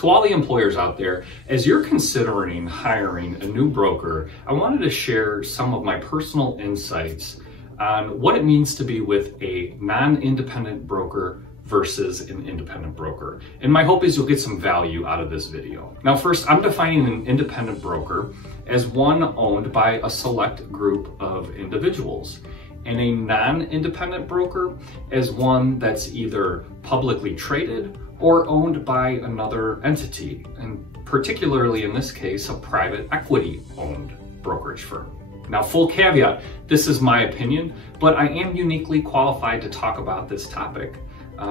To all the employers out there, as you're considering hiring a new broker, I wanted to share some of my personal insights on what it means to be with a non-independent broker versus an independent broker. And my hope is you'll get some value out of this video. Now first, I'm defining an independent broker as one owned by a select group of individuals, and a non-independent broker as one that's either publicly traded or owned by another entity, and particularly in this case, a private equity owned brokerage firm. Now, full caveat, this is my opinion, but I am uniquely qualified to talk about this topic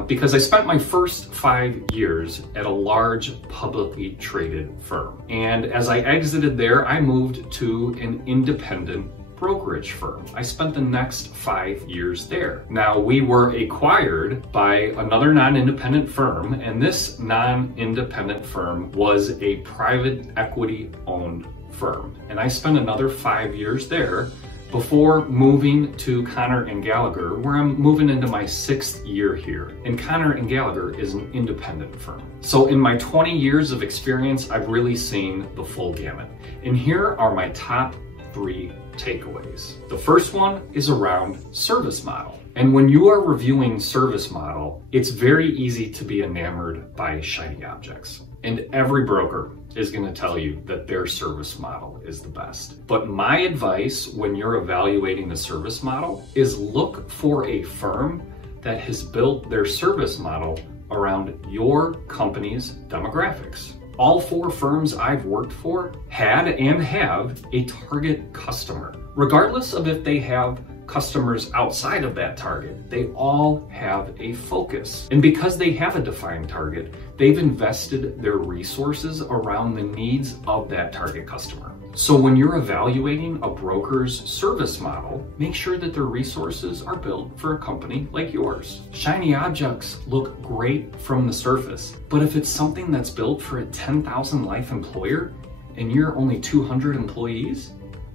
because I spent my first 5 years at a large publicly traded firm. And as I exited there, I moved to an independent brokerage firm. I spent the next 5 years there. Now, we were acquired by another non-independent firm, and this non-independent firm was a private equity owned firm. And I spent another 5 years there before moving to Connor & Gallagher, where I'm moving into my 6th year here. And Connor & Gallagher is an independent firm. So in my 20 years of experience, I've really seen the full gamut. And here are my top 3 takeaways. The first one is around service model. And when you are reviewing service model, it's very easy to be enamored by shiny objects. And every broker is going to tell you that their service model is the best. But my advice when you're evaluating a service model is look for a firm that has built their service model around your company's demographics. All 4 firms I've worked for had and have a target customer. Regardless of if they have customers outside of that target, they all have a focus. And because they have a defined target, they've invested their resources around the needs of that target customer. So when you're evaluating a broker's service model, make sure that their resources are built for a company like yours. Shiny objects look great from the surface, but if it's something that's built for a 10,000 life employer and you're only 200 employees,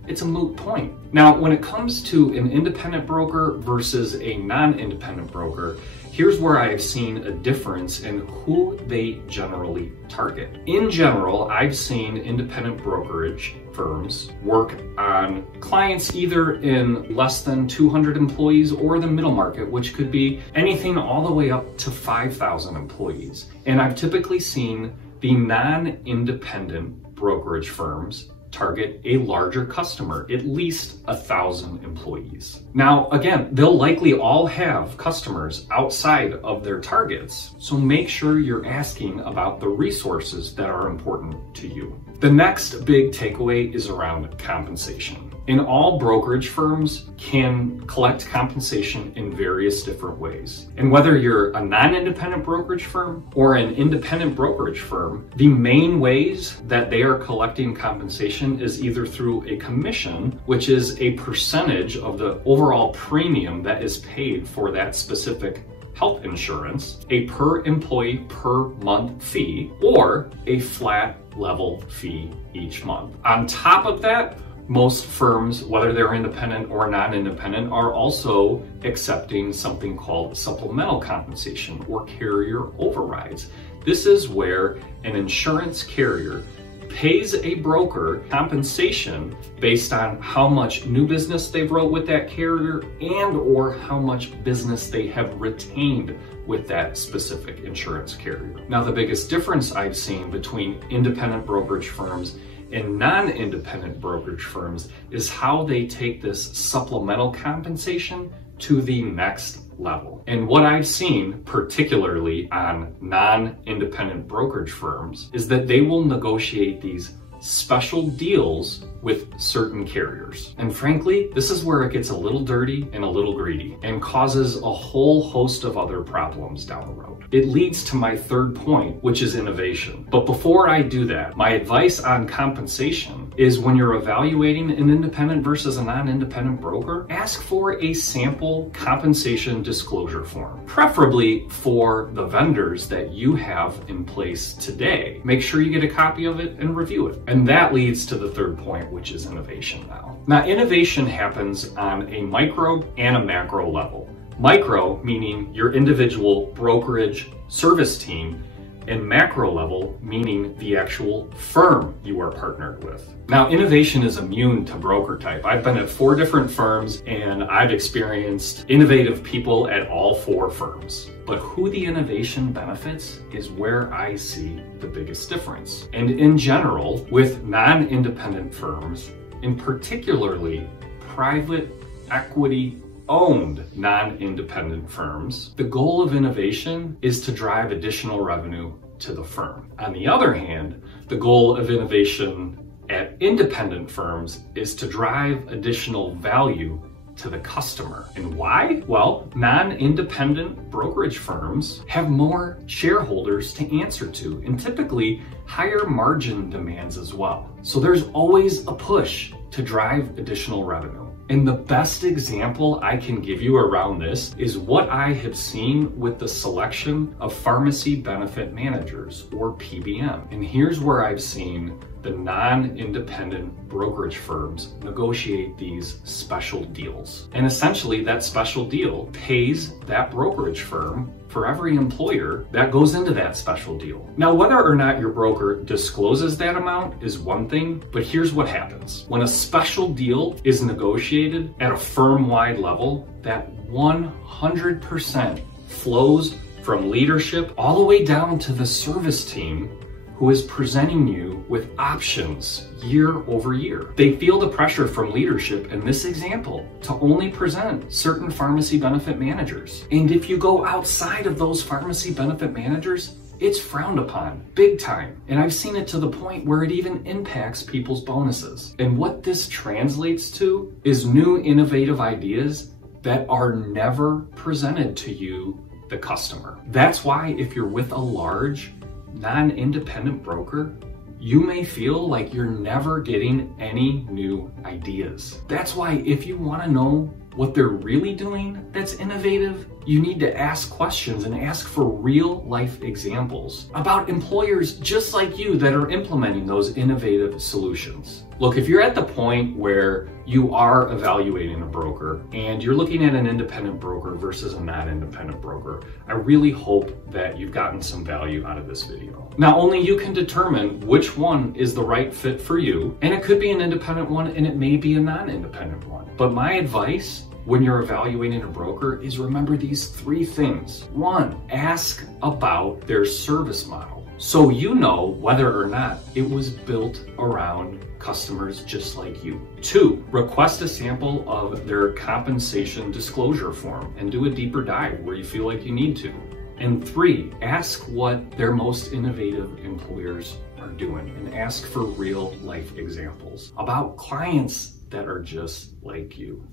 it's a moot point. Now, when it comes to an independent broker versus a non-independent broker, here's where I have seen a difference in who they generally target. In general, I've seen independent brokerage firms work on clients either in less than 200 employees or the middle market, which could be anything all the way up to 5,000 employees. And I've typically seen the non-independent brokerage firms target a larger customer, at least 1,000 employees. Now, again, they'll likely all have customers outside of their targets, so make sure you're asking about the resources that are important to you. The next big takeaway is around compensation. And all brokerage firms can collect compensation in various different ways. And whether you're a non-independent brokerage firm or an independent brokerage firm, the main ways that they are collecting compensation is either through a commission, which is a percentage of the overall premium that is paid for that specific health insurance, a per employee per month fee, or a flat level fee each month. On top of that, most firms, whether they're independent or non-independent, are also accepting something called supplemental compensation or carrier overrides. This is where an insurance carrier pays a broker compensation based on how much new business they've wrote with that carrier and or how much business they have retained with that specific insurance carrier. Now, the biggest difference I've seen between independent brokerage firms and non-independent brokerage firms is how they take this supplemental compensation to the next level. And what I've seen, particularly on non-independent brokerage firms, is that they will negotiate these special deals with certain carriers. And frankly, this is where it gets a little dirty and a little greedy and causes a whole host of other problems down the road. It leads to my third point, which is innovation. But before I do that, my advice on compensation is when you're evaluating an independent versus a non-independent broker, ask for a sample compensation disclosure form, preferably for the vendors that you have in place today. Make sure you get a copy of it and review it. And that leads to the third point, which is innovation now. Now, innovation happens on a micro and a macro level. Micro, meaning your individual brokerage service team, and macro level, meaning the actual firm you are partnered with. Now, innovation is immune to broker type. I've been at 4 different firms and I've experienced innovative people at all 4 firms. But who the innovation benefits is where I see the biggest difference. And in general, with non-independent firms, in particularly private equity owned non-independent firms, the goal of innovation is to drive additional revenue to the firm. On the other hand, the goal of innovation at independent firms is to drive additional value to the customer. And why? Well, non-independent brokerage firms have more shareholders to answer to and typically higher margin demands as well. So there's always a push to drive additional revenue. And the best example I can give you around this is what I have seen with the selection of pharmacy benefit managers, or PBM. And here's where I've seen the non-independent brokerage firms negotiate these special deals. And essentially that special deal pays that brokerage firm for every employer that goes into that special deal. Now, whether or not your broker discloses that amount is one thing, but here's what happens. When a special deal is negotiated at a firm-wide level, that 100% flows from leadership all the way down to the service team who is presenting you with options year over year. They feel the pressure from leadership in this example to only present certain pharmacy benefit managers. And if you go outside of those pharmacy benefit managers, it's frowned upon big time. And I've seen it to the point where it even impacts people's bonuses. And what this translates to is new innovative ideas that are never presented to you, the customer. That's why if you're with a large non-independent broker, you may feel like you're never getting any new ideas. That's why if you want to know what they're really doing that's innovative, you need to ask questions and ask for real life examples about employers just like you that are implementing those innovative solutions. Look, if you're at the point where you are evaluating a broker and you're looking at an independent broker versus a non-independent broker, I really hope that you've gotten some value out of this video. Now, only you can determine which one is the right fit for you, and it could be an independent one and it may be a non-independent one. But my advice when you're evaluating a broker is remember these 3 things. 1, ask about their service model, so you know whether or not it was built around customers just like you. 2, request a sample of their compensation disclosure form and do a deeper dive where you feel like you need to. And 3, ask what their most innovative employers are doing and ask for real life examples about clients that are just like you.